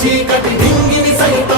చీకటి డింగిని సైతం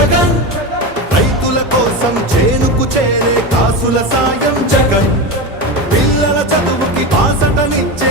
జగన్. రైతుల కోసం చేనుకు చేరే కాసుల సాయం జగన్. పిల్లల చదువుకి బాసటనిచ్చే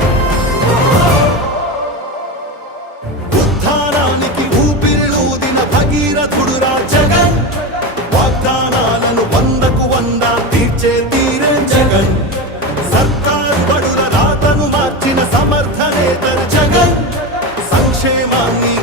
ఊపిరిలూదిన భగీరథుడురా జగన్. వాగ్దానాలను వందకు వంద తీర్చే తీరే జగన్. సర్కారు బడుల రాతను మార్చిన సమర్థ నేతర జగన్. సంక్షేమాన్ని